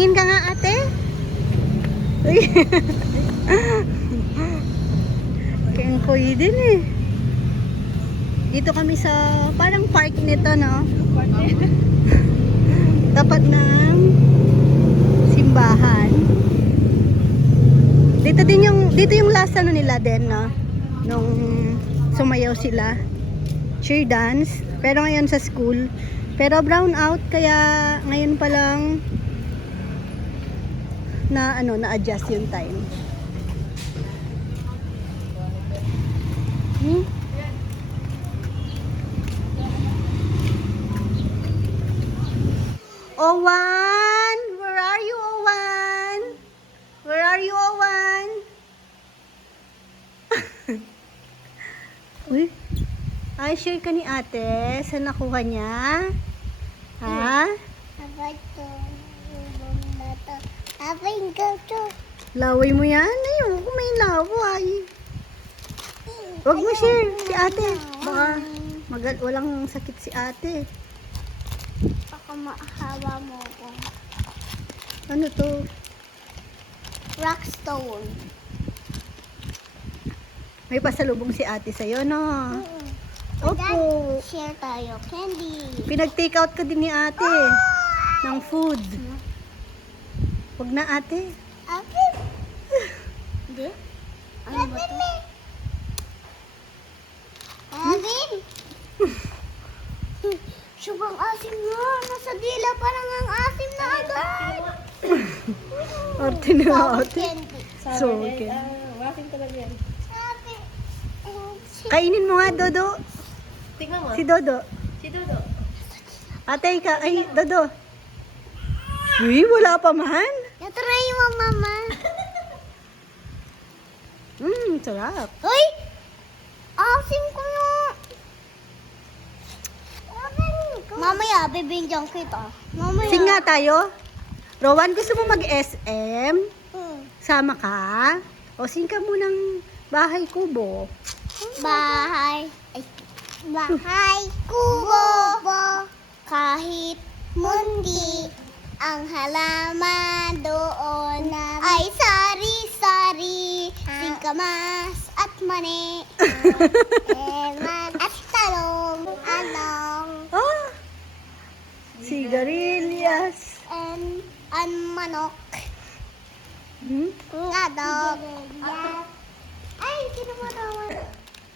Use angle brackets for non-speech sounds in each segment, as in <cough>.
Tingin ka nga ate. Kengkoy din eh. Dito kami sa parang park nito no. Tapat ng simbahan. Dito din yung dito yung last ano nila din no. Nung sumayaw sila. Cheer dance. Pero ngayon sa school. Pero brown out kaya ngayon pa lang na ano na-adjust yung time. Hmm? Owan! Where are you, Owan? Where are you, Owan? <laughs> Uy, ay, share ka ni ate. Saan nakuha niya? Ha? Abay to. Abay go to. Laway mo yan? Ayun, kung may laway. Huwag mo share si ate. Baka magal walang sakit si ate. Baka mahawa mo ko. Ano to? Rockstone. May pasalubong si ate sa'yo, no? Mm. Opo. Share tayo. Candy. Pinag-take out ka din ni ate ng food. Huwag na ate. Apin. Hindi? Ano ba to? Apin. Sobrang asim nga. Nasa dila parang ang asim na agad. Ate na ate. So, okay. Wasin talaga yan. Eh, Kainin mo nga, Dodo. Tingnan mo. Si Dodo. Si Dodo. Ate, ka. Ay, Dodo. Uy, wala pa man. Mo, mama. Mmm, <laughs> sarap. Uy! Asim ko na. Mamaya, bibingyan kita. Mamaya. Sing nga tayo. Rowan, gusto mo mag-SM? Hmm. Sama ka? O sing ka munang bahay kubo. Bahay. Ay, bahay kubo. Eman at talong. Anong. Ah! Sigarilyas. And, and manok. Hmm? Nga dog. Ay, naman?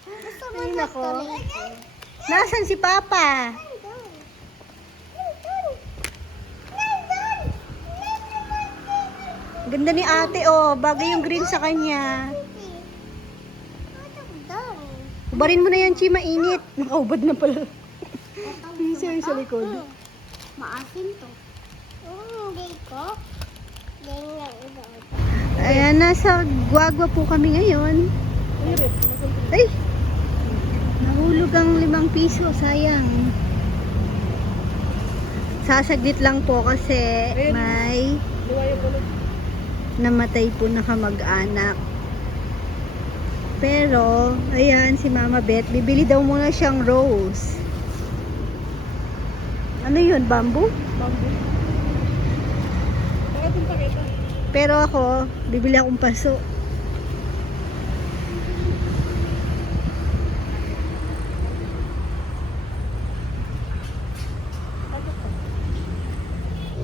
Gusto mo Ay, na nako. Nasaan si Papa? Ganda ni ate, oh. Bagay yung green sa kanya. Nandun. Ubarin mo na yan, Chi. Mainit. Nakaubad na pala. <laughs> Isa yung sa likod. Hmm. Maasim to. Hmm, Hindi ko. Ganyan ito. Ayan, nasa Guagua po kami ngayon. Ay! Nahulog ang limang piso, sayang. Sasaglit lang po kasi may yung namatay po na kamag-anak. Pero, ayan, si Mama Beth, bibili daw muna siyang rose. Ano yun, bamboo? Bamboo. Pero ako, bibili akong paso.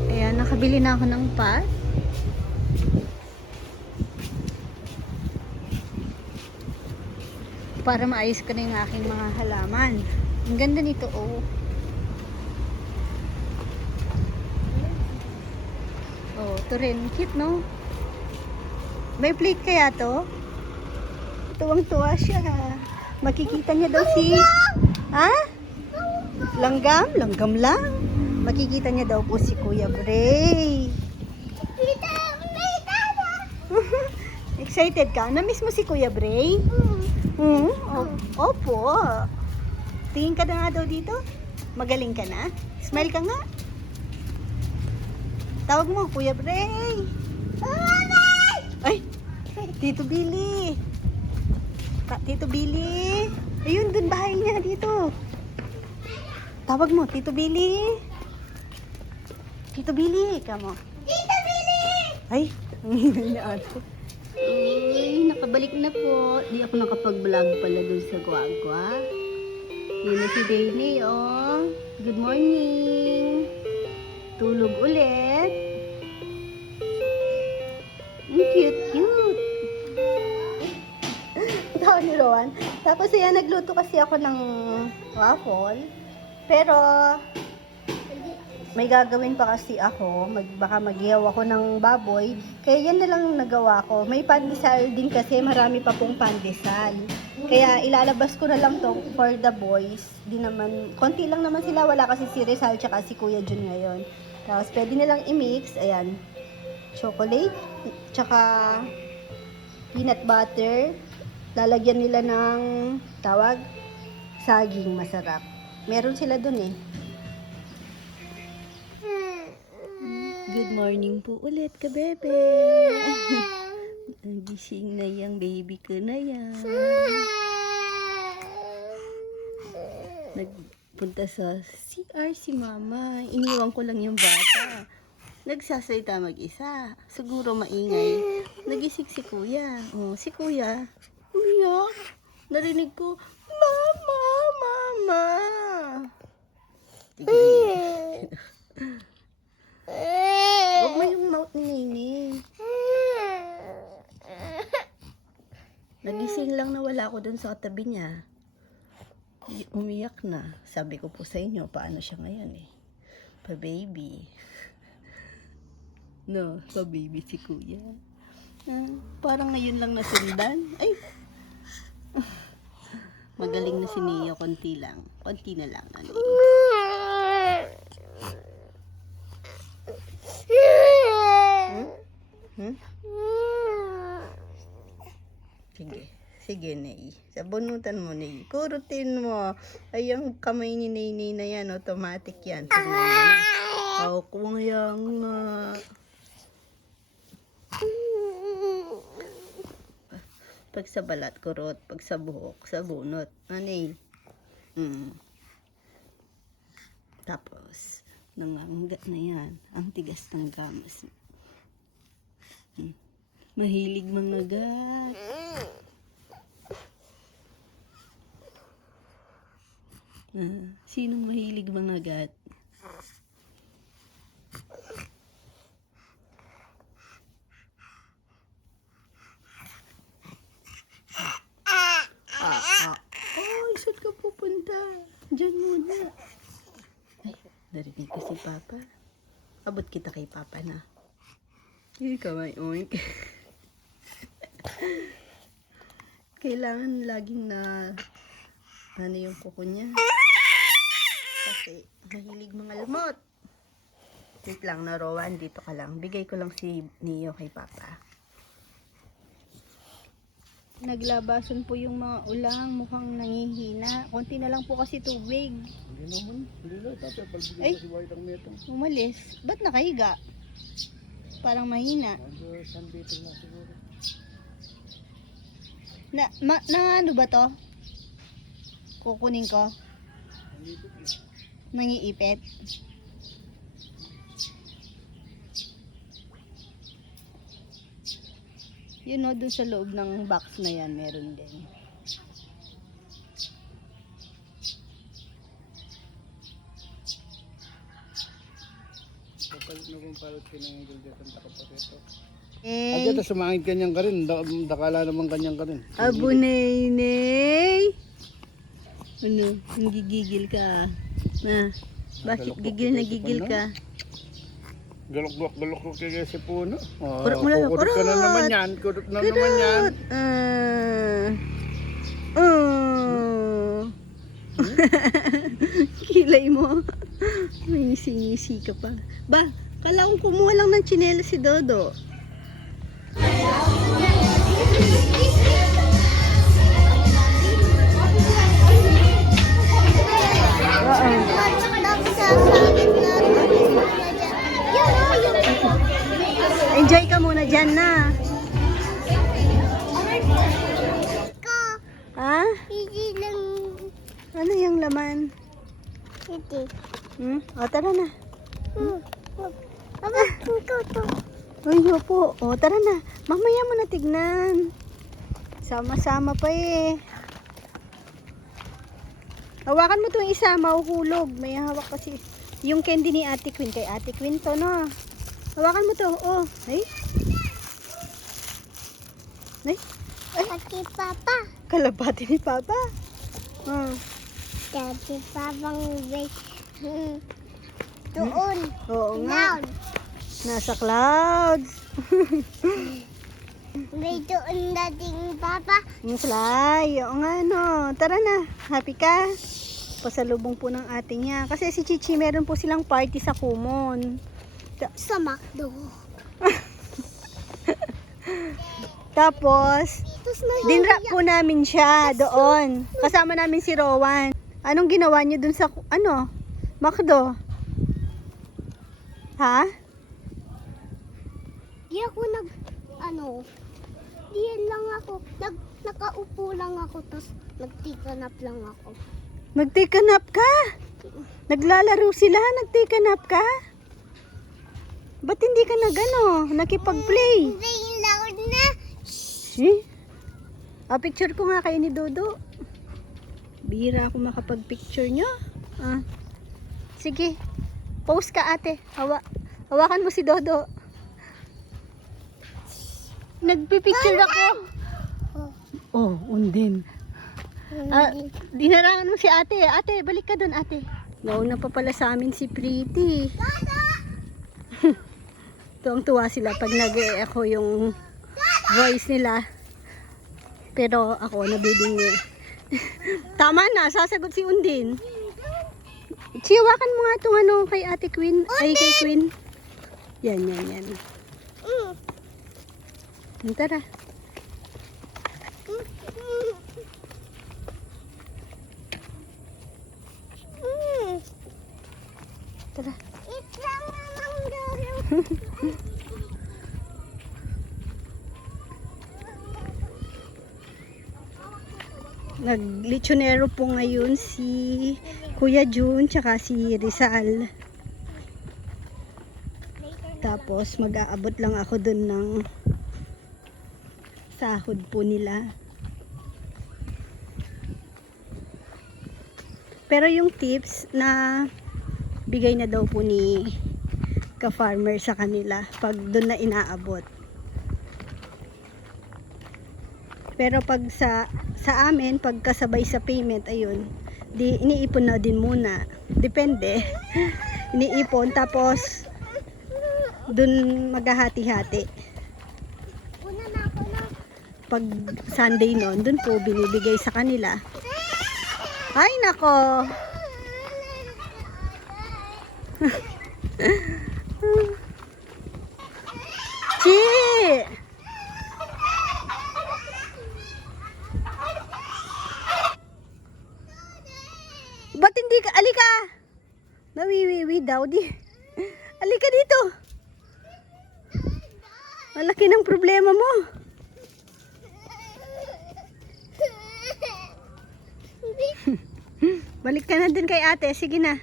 Ayan, nakabili na ako ng pot. Para maayos ko na yung aking mga halaman. Ang ganda nito, oh. Oh, ito rin. Cute, no? May plate kaya to? Tuwang-tuwa siya. Makikita niya daw si... Ha? Langgam? Langgam lang. Makikita niya daw po si Kuya Bray. Excited ka? Na-miss mo si Kuya Bray? Hmm. Hmm? O- Opo. Tingin ka na nga daw dito. Magaling ka na. Smile ka nga. Tawag mo, Kuya Bray. Ay, Tito Billy. Ta- Tito Billy. Ayun, dun bahay niya dito. Tawag mo, Tito Billy. Tito Billy, kamo. Tita Billy! Ay, <laughs> ang ingay na ato. Uy, nakabalik na po. Di ako nakapag-vlog pala dun sa Guagua. Yun na si Daily, oh. Good morning. Tulog ulit. Ang cute, cute. <laughs> Tao ni Rowan. Tapos ayan, nagluto kasi ako ng waffle. Pero, may gagawin pa kasi ako. Mag, baka maghihaw ako ng baboy. Kaya yan na lang nagawa ko. May pandesal din kasi marami pa pong pandesal. Kaya ilalabas ko na lang to for the boys. Di naman, konti lang naman sila. Wala kasi si Rizal tsaka si Kuya Jun ngayon. Tapos pwede nilang i-mix. Ayan. Chocolate. Tsaka peanut butter. Lalagyan nila ng tawag saging masarap. Meron sila dun eh. Good morning po ulit ka, bebe. Ang gising na yung baby ko na yan. Nagpunta sa CR si mama. Iniwan ko lang yung bata. Nagsasalita mag-isa. Siguro maingay. Nagising si kuya. Oh, si kuya. Umiyak. Narinig ko, Mama, Mama. Tignan <laughs> yung mouth ni Nini. Nagising lang na wala ako dun sa tabi niya. Umiyak na. Sabi ko po sa inyo, paano siya ngayon eh. Pa-baby. <laughs> No, pa-baby si kuya. Ah, parang ngayon lang nasundan. Ay! <laughs> Magaling na si Nia, konti lang. Konti na lang. Ano? Hmm? Sige. Sige, Nay. Sabunutan mo, Nay. Kurutin mo. Ay, ang kamay ni Nay na yan. Automatic yan. Mo. Oh, kung yan nga. Pag sa balat, kurot. Pag sa buhok, sa bunot. Ano Hmm. Tapos, nangangga na yan. Ang tigas ng gamas. Hmm. Mahilig mangagat. Ah, sinong mahilig mangagat? Ah, ah. Ay, saan ka? Diyan muna. Ay, narinig ko si Papa. Abot kita kay Papa na. Hindi ka may oink. Kailangan laging na ano yung kuko niya. Kasi mahilig mga lumot. Wait lang na Rowan, dito ka lang. Bigay ko lang si Neo kay Papa. Naglabasan po yung mga ulang, mukhang nangihina. Konti na lang po kasi tubig. Hindi naman, hindi na. Tapos pagbigay Ay. si White ang metong. Umalis. Ba't nakahiga? Parang mahina. Na ma, na ano ba to? Kukunin ko. Nangiipit. Yun no, dun sa loob ng box na yan, meron din. Kapalit na kung parang pinangigil dyan ang takapakito. Eh, ito, sumangit kanyang ka rin. Da, dakala naman kanyang ka rin. abo nay Ano, gigigil ka. Na, bakit gigil na gigil ka? Galok-galok, galok kaya si Puno. Oh, Kurot mo lang, kukurot ka na kurot! naman yan. Kurot na naman yan. Ah. Oh. <laughs> Kilay mo. May ngisi-ngisi ka pa. Ba, kala ko kumuha lang ng tsinelas si Dodo. Enjoy ka muna dyan na. Ha? Hindi lang Ano yung laman? hindi. Hmm? O, tara na. Hmm. Papa, ito to. Uy, po. O, tara na. Mamaya mo na tignan. Sama-sama pa eh. Hawakan mo itong isa, mahuhulog. May hawak kasi. Yung candy ni Ate Queen. Kay Ate Queen to, no? Hawakan mo to. Oh, ay. Ay, Pati papa. kalabati ni Papa. Oh. Pati papang may... <laughs> Hmm. Doon. Oo nga. Down. Nasa clouds. <laughs> May doon dating papa. Yung fly. Oo nga, no. Tara na. Happy ka? Pasalubong po ng ate niya. Kasi si Chichi, meron po silang party sa Kumon. Sa McDo. <laughs> Tapos, Tapos may dinrap po namin siya doon. Kasama namin si Rowan. Anong ginawa niyo dun sa, ano, Makdo? Ha? Di ako nag... Ano... Diyan lang ako. Nag, nakaupo lang ako. Tapos nagtikanap lang ako. Nag-take a nap ka? Naglalaro sila? Nag-take a nap ka? Ba't hindi ka nag, ano, nakipag-play? Hindi loud na. Eh? Ah, picture ko nga kayo ni Dodo. Bihira ako makapag-picture nyo. Ah. Sige. Post ka ate. Hawa hawakan mo si Dodo. Nagpipicture ako. Oh, undin. Ah, dinarangan mo si ate. Ate, balik ka doon ate. Nauna pa pala sa amin si Pretty. <laughs> Tuwang-tuwa sila pag nag ako yung voice nila. Pero ako nabibingi. <laughs> Tama na, sasagot si Undin. Chiwakan mo nga itong ano kay Ate Queen. Ay, kay Queen. Yan, yan, yan. Mm. Tara. Mm. Tara. <laughs> Naglichonero po ngayon si Kuya Jun tsaka si Rizal. Tapos mag-aabot lang ako dun ng sahod po nila. Pero yung tips na bigay na daw po ni ka-farmer sa kanila pag doon na inaabot. Pero pag sa sa amin, pag kasabay sa payment, ayun, di iniipon na din muna. Depende. <laughs> iniipon tapos dun maghahati-hati. Pag Sunday noon, dun po binibigay sa kanila. Ay nako. <laughs> Chi! Ba't hindi ka? Alika! Nawiwiwi daw di. Alika dito. Malaki ng problema mo. <laughs> Balik ka na dun kay ate. Sige na.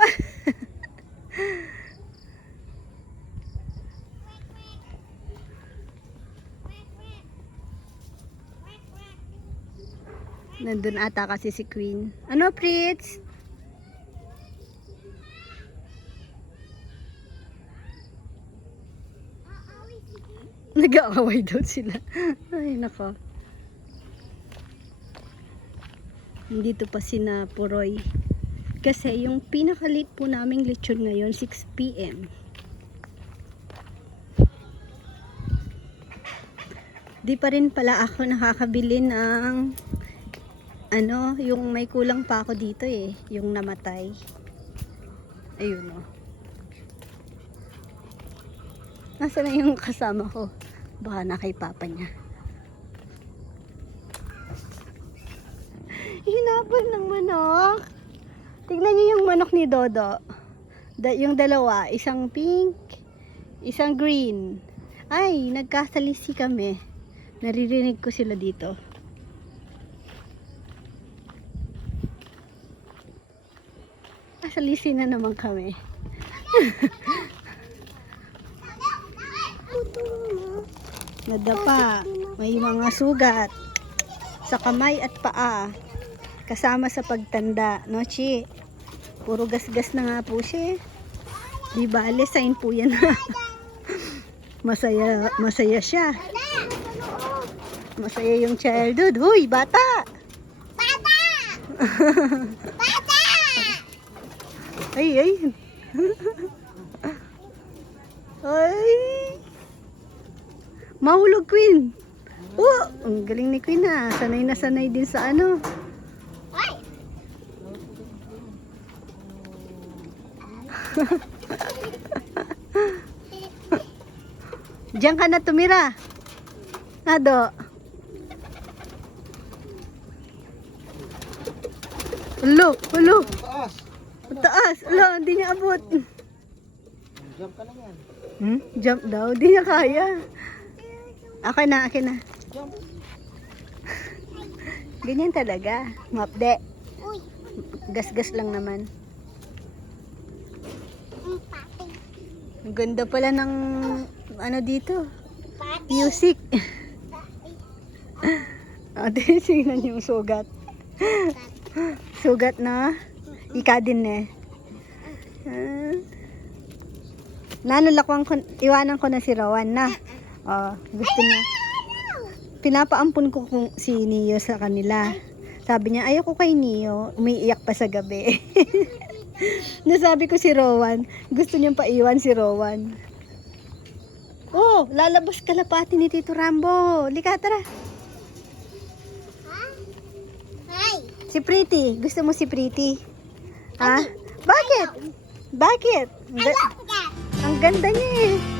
<laughs> Nandun ata kasi si Queen. Ano, Fritz? Nag-aaway daw sila. Ay, nako. Dito pa sina Puroy. Kasi yung pinakalit po naming lechon ngayon, 6 p.m. Di pa rin pala ako nakakabili ng ano, yung may kulang pa ako dito eh, yung namatay. Ayun oh. Nasaan na yung kasama ko? Baka na kay papa niya. Hinabol ng manok. Tignan niyo yung manok ni Dodo. Da, yung dalawa, isang pink, isang green. Ay, nagkasalisi kami. Naririnig ko sila dito. Kasalisi na naman kami. <laughs> Nadapa. May mga sugat sa kamay at paa. Kasama sa pagtanda, no, Chi? Puro gasgas na nga po siya. eh. Di bale, sign po yan <laughs> masaya, masaya siya. Masaya yung childhood. Huy, bata! Bata! Bata! Ay, ay. <laughs> ay. Mahulog, Queen. Oh, ang galing ni Queen ha. Sanay na sanay din sa ano. Ay! <laughs> Diyan ka na tumira. Ado. Ulo, ulo. Taas. Taas. Ulo, hindi niya abot. Jump ka na yan. Hmm? Jump daw. Hindi niya kaya. Akin na, akin na. Ganyan talaga. Mapde. Gas-gas lang naman. Ang ganda pala ng ano dito. Music. <laughs> Ate, tingnan yung sugat. Sugat na. Ika din eh. Ah. Nanulakwang ko, iwanan ko na si Rowan na. Oh, gusto niya. Pinapaampun ko kung si Neo sa kanila. Sabi niya, ayoko kay Neo. Umiiyak pa sa gabi. <laughs> Nasabi ko si Rowan, gusto niyang paiwan si Rowan. Oh, lalabas kalapati ni Tito Rambo. Lika, tara. Si Pretty. Gusto mo si Pretty? Ha? Bakit? Bakit? Ang ganda niya eh.